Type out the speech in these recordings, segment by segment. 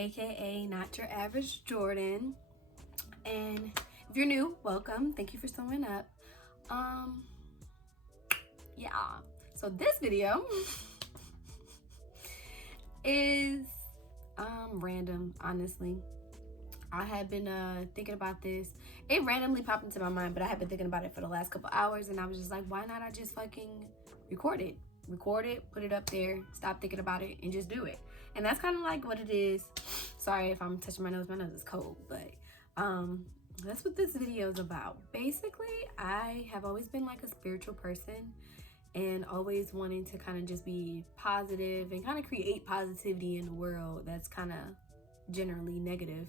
aka Not Your Average Jordan. And if you're new, welcome. Thank you for showing up. Yeah. So this video is random, honestly. I had been thinking about this. It randomly popped into my mind, but I had been thinking about it for the last couple hours, and I was just like, why not I just fucking record it, put it up there, stop thinking about it, and just do it. And that's kind of like what it is. Sorry if I'm touching my nose is cold, but that's what this video is about. Basically, I have always been like a spiritual person and always wanting to kind of just be positive and kind of create positivity in the world that's kind of generally negative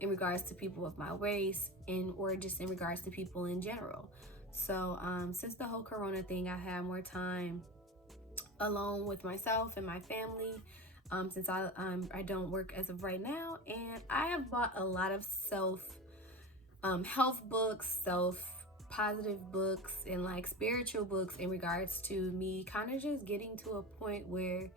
in regards to people of my race or just in regards to people in general. So since the whole corona thing, I had more time alone with myself and my family, since I don't work as of right now, and I have bought a lot of health books, positive books, and like spiritual books in regards to me kind of just getting to a point where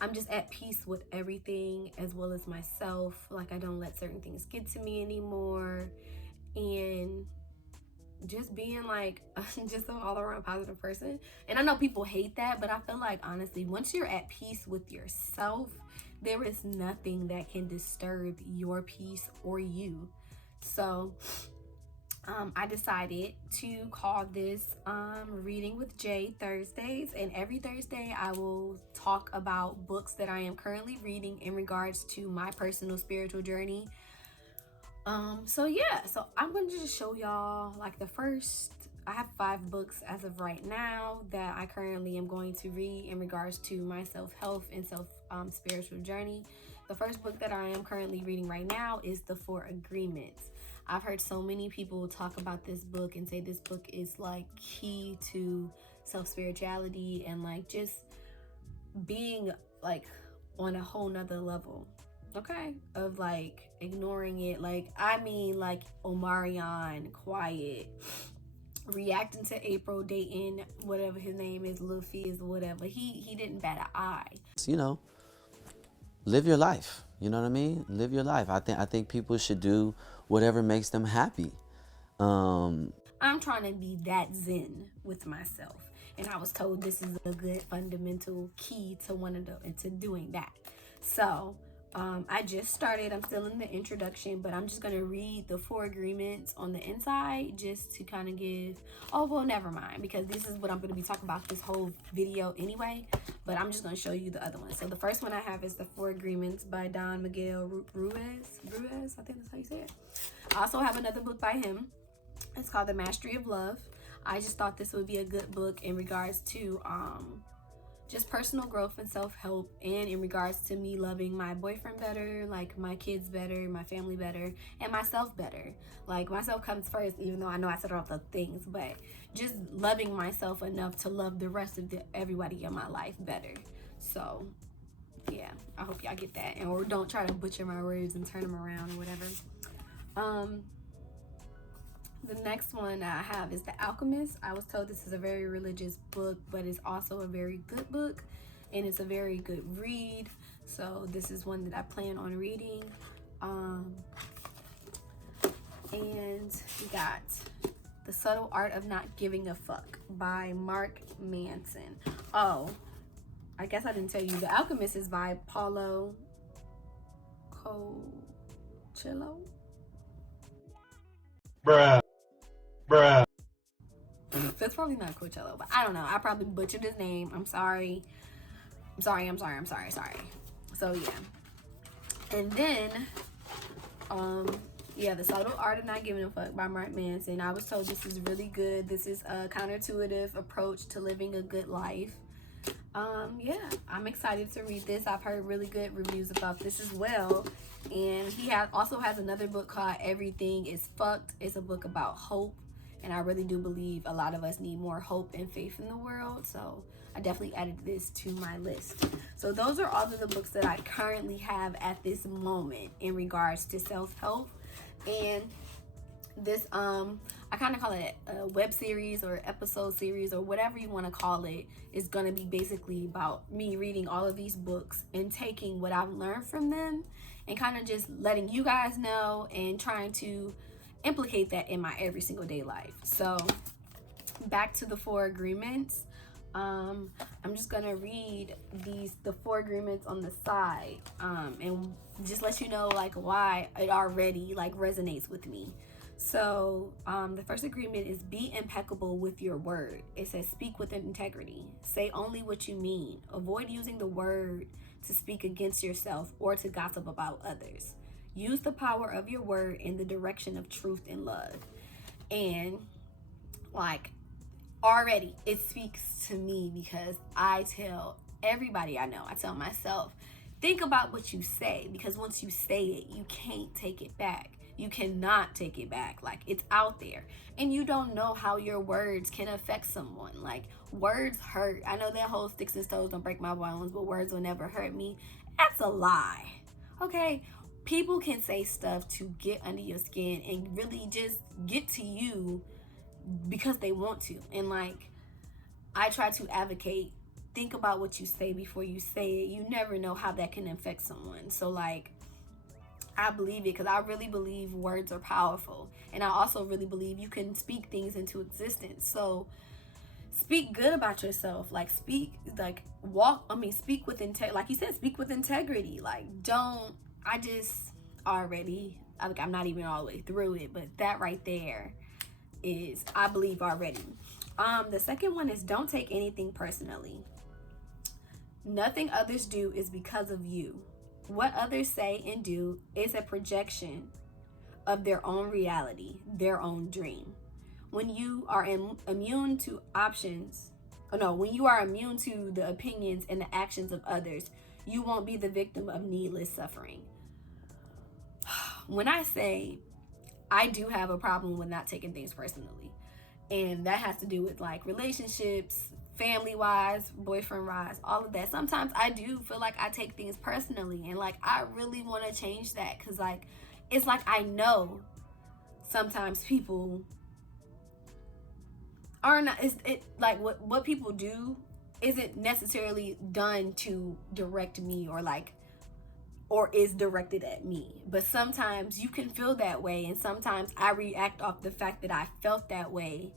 I'm just at peace with everything as well as myself. Like, I don't let certain things get to me anymore, and just being like just an all-around positive person. And I know people hate that, but I feel like honestly, once you're at peace with yourself, there is nothing that can disturb your peace or you. So I decided to call this Reading with Jay Thursdays, and every Thursday I will talk about books that I am currently reading in regards to my personal spiritual journey. So I'm going to just show y'all like I have 5 books as of right now that I currently am going to read in regards to my self-help and spiritual journey. The first book that I am currently reading right now is The 4 Agreements. I've heard so many people talk about this book and say this book is like key to self-spirituality and like just being like on a whole nother level, okay, of like ignoring it. Like, I mean, like Omarion, quiet, reacting to April dating whatever his name is, Luffy is whatever. He didn't bat an eye. You know, live your life. You know what I mean? Live your life. I think people should do whatever makes them happy. I'm trying to be that zen with myself, and I was told this is a good fundamental key to doing that. So I just started. I'm still in the introduction, but I'm just gonna read the 4 agreements on the inside just to kind of give. Oh well, never mind, because this is what I'm gonna be talking about this whole video anyway. But I'm just gonna show you the other one. So the first one I have is the 4 Agreements by Don Miguel Ruiz. I think that's how you say it. I also have another book by him. It's called The Mastery of Love. I just thought this would be a good book in regards to just personal growth and self-help, and in regards to me loving my boyfriend better, like my kids better, my family better, and myself better. Like, myself comes first, even though I know I said all the things, but just loving myself enough to love the rest of everybody in my life better. So yeah, I hope y'all get that, or don't try to butcher my words and turn them around or whatever. The next one I have is The Alchemist. I was told this is a very religious book, but it's also a very good book, and it's a very good read. So this is one that I plan on reading. And we got The Subtle Art of Not Giving a Fuck by Mark Manson. Oh, I guess I didn't tell you. The Alchemist is by Paulo Coelho. Bruh. That's probably not Coachella, but I don't know. I probably butchered his name. I'm sorry. So yeah. And then, The Subtle Art of Not Giving a Fuck by Mark Manson. I was told this is really good. This is a counterintuitive approach to living a good life. I'm excited to read this. I've heard really good reviews about this as well. And he also has another book called Everything is Fucked. It's a book about hope, and I really do believe a lot of us need more hope and faith in the world. So I definitely added this to my list. So those are all of the books that I currently have at this moment in regards to self-help. And this I kind of call it a web series or episode series or whatever you want to call it. Is going to be basically about me reading all of these books and taking what I've learned from them and kind of just letting you guys know and trying to implicate that in my every single day life. So back to the 4 agreements. I'm just gonna read the 4 agreements on the side, and just let you know like why it already like resonates with me. So the first agreement is be impeccable with your word. It says speak with integrity. Say only what you mean. Avoid using the word to speak against yourself or to gossip about others. Use the power of your word in the direction of truth and love. And like already it speaks to me because I tell everybody I know, I tell myself, think about what you say, because once you say it, you can't take it back. You cannot take it back. Like, it's out there. And you don't know how your words can affect someone. Like, words hurt. I know that whole sticks and stones don't break my bones, but words will never hurt me. That's a lie. Okay? People can say stuff to get under your skin and really just get to you because they want to. And like, I try to advocate, think about what you say before you say it. You never know how that can affect someone. So like, I believe it because I really believe words are powerful. And I also really believe you can speak things into existence. So speak good about yourself. Like speak with integrity. Like you said, speak with integrity. Like I just already, like I'm not even all the way through it, but that right there is, I believe already. The second one is don't take anything personally. Nothing others do is because of you. What others say and do is a projection of their own reality, their own dream. When you are immune to when you are immune to the opinions and the actions of others, you won't be the victim of needless suffering. When I say I do have a problem with not taking things personally, and that has to do with like relationships, family wise, boyfriend wise, all of that. Sometimes I do feel like I take things personally, and like I really want to change that, because like it's like I know sometimes people are not, it like what people do isn't necessarily done to direct me or is directed at me. But sometimes you can feel that way, and sometimes I react off the fact that I felt that way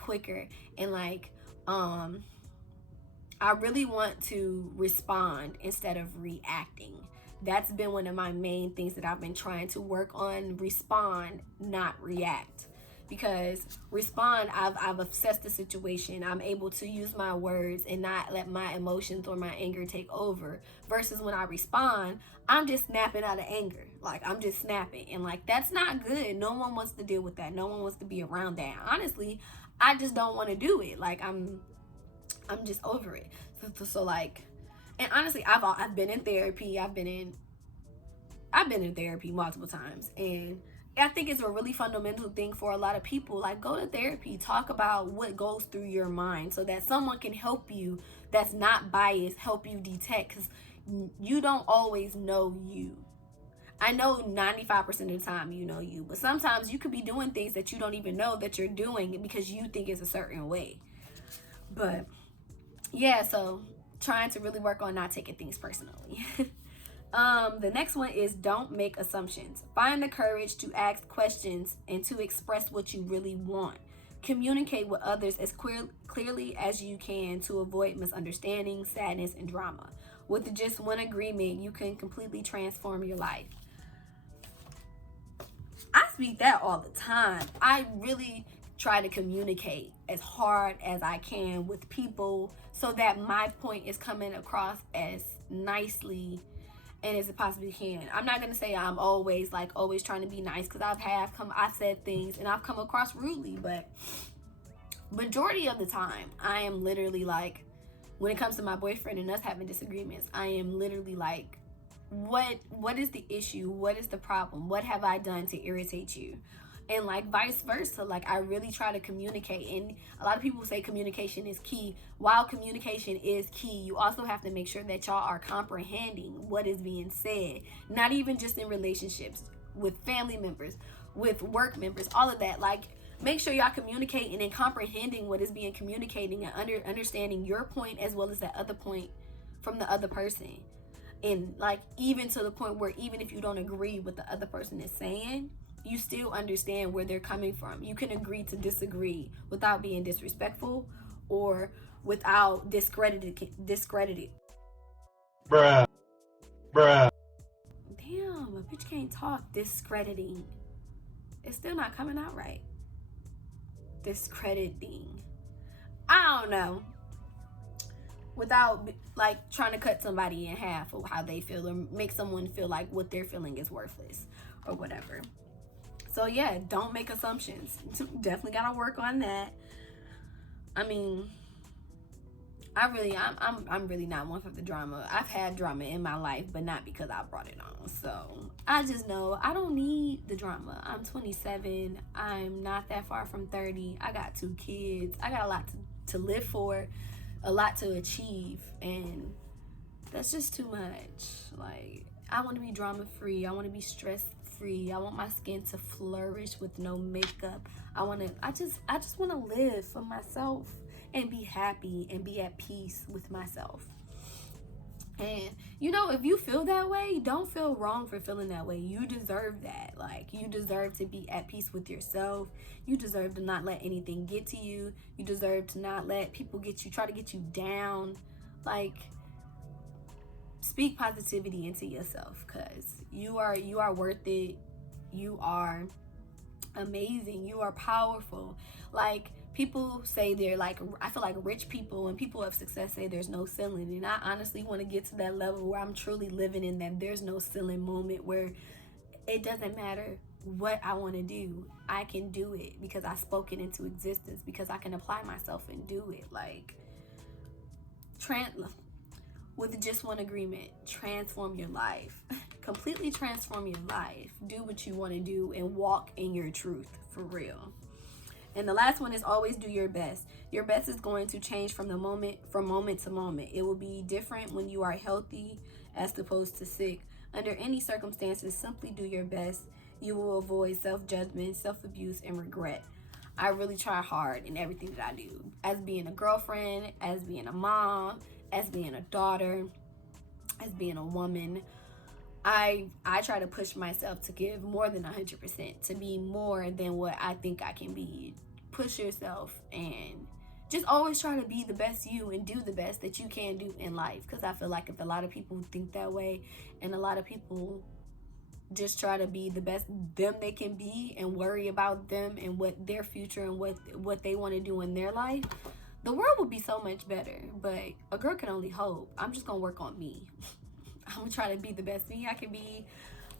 quicker. And like I really want to respond instead of reacting. That's been one of my main things that I've been trying to work on. Respond, not react. Because respond, I've assessed the situation. I'm able to use my words and not let my emotions or my anger take over. Versus when I respond, I'm just snapping out of anger. Like, I'm just snapping. And like, that's not good. No one wants to deal with that. No one wants to be around that. Honestly, I just don't want to do it. Like, I'm just over it. So like, and honestly, I've been in therapy. I've been in therapy multiple times, and I think it's a really fundamental thing for a lot of people. Like, go to therapy, talk about what goes through your mind, so that someone can help you that's not biased, help you detect, because you don't always know you. I know 95% of the time you know you, but sometimes you could be doing things that you don't even know that you're doing because you think it's a certain way. But yeah, so trying to really work on not taking things personally. The next one is don't make assumptions. Find the courage to ask questions and to express what you really want. Communicate with others as clearly as you can to avoid misunderstanding, sadness, and drama. With just one agreement, you can completely transform your life. I speak that all the time. I really try to communicate as hard as I can with people so that my point is coming across as nicely and as it possibly can. I'm not gonna say I'm always trying to be nice, because I've said things and I've come across rudely, but majority of the time I am literally like, when it comes to my boyfriend and us having disagreements, I am literally like, what is the issue? What is the problem? What have I done to irritate you? And like vice versa. Like, I really try to communicate, and a lot of people say communication is key. While communication is key, you also have to make sure that y'all are comprehending what is being said. Not even just in relationships, with family members, with work members, all of that. Like, make sure y'all communicating and comprehending what is being communicated, and understanding your point as well as that other point from the other person. And like, even to the point where even if you don't agree with the other person is saying, you still understand where they're coming from. You can agree to disagree without being disrespectful or without discredited. Bruh. Bruh. Damn, a bitch can't talk. Discrediting. It's still not coming out right. Discrediting. I don't know. Without like trying to cut somebody in half or how they feel, or make someone feel like what they're feeling is worthless or whatever. So yeah, don't make assumptions. Definitely gotta work on that. I mean, I'm really not one for the drama. I've had drama in my life, but not because I brought it on. So I just know I don't need the drama. I'm 27. I'm not that far from 30. I got 2 kids. I got a lot to live for, a lot to achieve, and that's just too much. Like, I want to be drama free. I want to be stress free. I want my skin to flourish with no makeup. I just want to live for myself and be happy and be at peace with myself. And you know, if you feel that way, don't feel wrong for feeling that way. You deserve that. Like, you deserve to be at peace with yourself. You deserve to not let anything get to you. You deserve to not let people try to get you down. Like, speak positivity into yourself, because you are worth it. You are amazing. You are powerful. Like, people say they're like, I feel like rich people and people of success say there's no ceiling, and I honestly want to get to that level where I'm truly living in that there's no ceiling moment, where it doesn't matter what I want to do, I can do it because I spoke it into existence, because I can apply myself and do it. Like, with just one agreement, transform your life. Completely transform your life. Do what you want to do and walk in your truth for real. And the last one is always do your best. Your best is going to change from moment to moment. It will be different when you are healthy as opposed to sick. Under any circumstances, simply do your best. You will avoid self-judgment, self-abuse, and regret. I really try hard in everything that I do. As being a girlfriend, as being a mom, as being a daughter, as being a woman, I try to push myself to give more than 100%, to be more than what I think I can be. Push yourself and just always try to be the best you and do the best that you can do in life. Because I feel like if a lot of people think that way, and a lot of people just try to be the best them they can be and worry about them and what their future and what they want to do in their life, the world would be so much better. But a girl can only hope. I'm just gonna work on me. I'm gonna try to be the best me I can be.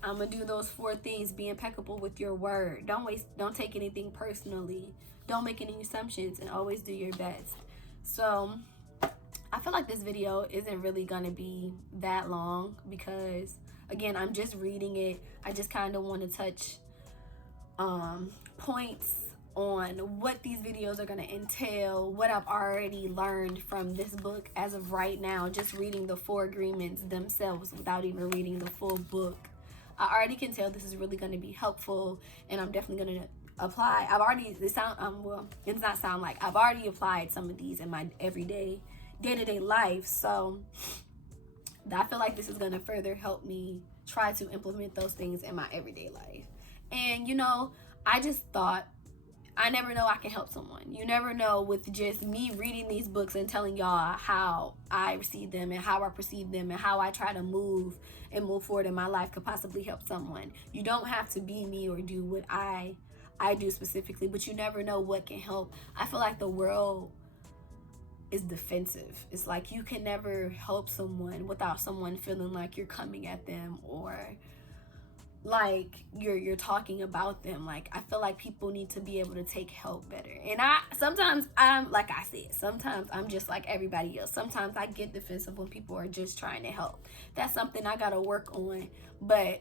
I'm gonna do those 4 things. Be impeccable with your word. Don't take anything personally. Don't make any assumptions, and always do your best. So I feel like this video isn't really gonna be that long, because again, I'm just reading it. I just kind of want to touch points on what these videos are going to entail, what I've already learned from this book as of right now, just reading the 4 agreements themselves without even reading the full book. I already can tell this is really going to be helpful, and I'm definitely going to apply. I've already applied some of these in my everyday day-to-day life. So I feel like this is going to further help me try to implement those things in my everyday life. And you know, I just thought, I never know I can help someone. You never know, with just me reading these books and telling y'all how I receive them and how I perceive them and how I try to move forward in my life could possibly help someone. You don't have to be me or do what I do specifically, but you never know what can help. I feel like the world is defensive. It's like you can never help someone without someone feeling like you're coming at them, or like you're talking about them. Like, I feel like people need to be able to take help better. And sometimes I'm like I said, sometimes I'm just like everybody else. Sometimes I get defensive when people are just trying to help. That's something I gotta work on. But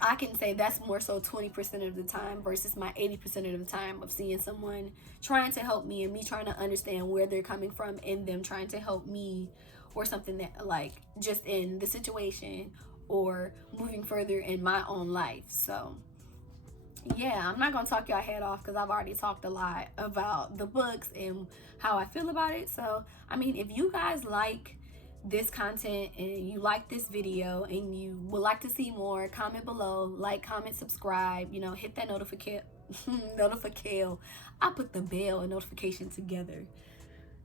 I can say that's more so 20% of the time versus my 80% of the time of seeing someone trying to help me and me trying to understand where they're coming from and them trying to help me, or something that, like, just in the situation or moving further in my own life. So yeah, I'm not gonna talk y'all head off because I've already talked a lot about the books and how I feel about it. So I mean, if you guys like this content and you like this video and you would like to see more, comment below, like, comment, subscribe, you know, hit that notification. I put the bell and notification together.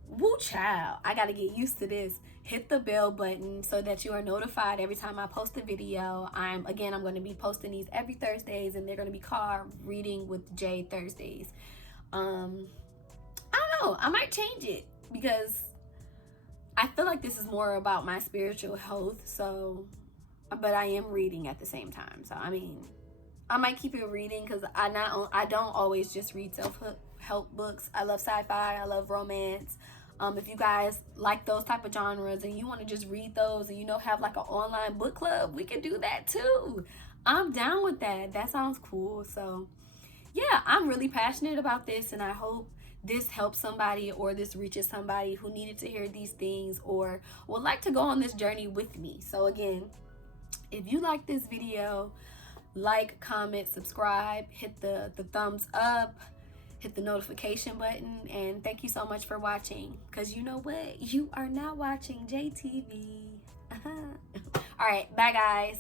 Woo child, I gotta get used to this. Hit the bell button so that you are notified every time I post a video. I'm going to be posting these every Thursdays, and they're going to be called Reading with Jay Thursdays. I don't know, I might change it because I feel like this is more about my spiritual health, so, but I am reading at the same time. So I mean, I might keep it reading because I don't always just read self-help books. I love sci-fi, I love romance. If you guys like those type of genres and you want to just read those and, you know, have like an online book club, we can do that too. I'm down with that. That sounds cool. So yeah, I'm really passionate about this, and I hope this helps somebody, or this reaches somebody who needed to hear these things or would like to go on this journey with me. So again, if you like this video, like, comment, subscribe, hit the thumbs up, hit the notification button, and thank you so much for watching, because you know what, you are now watching JTV. All right, bye guys.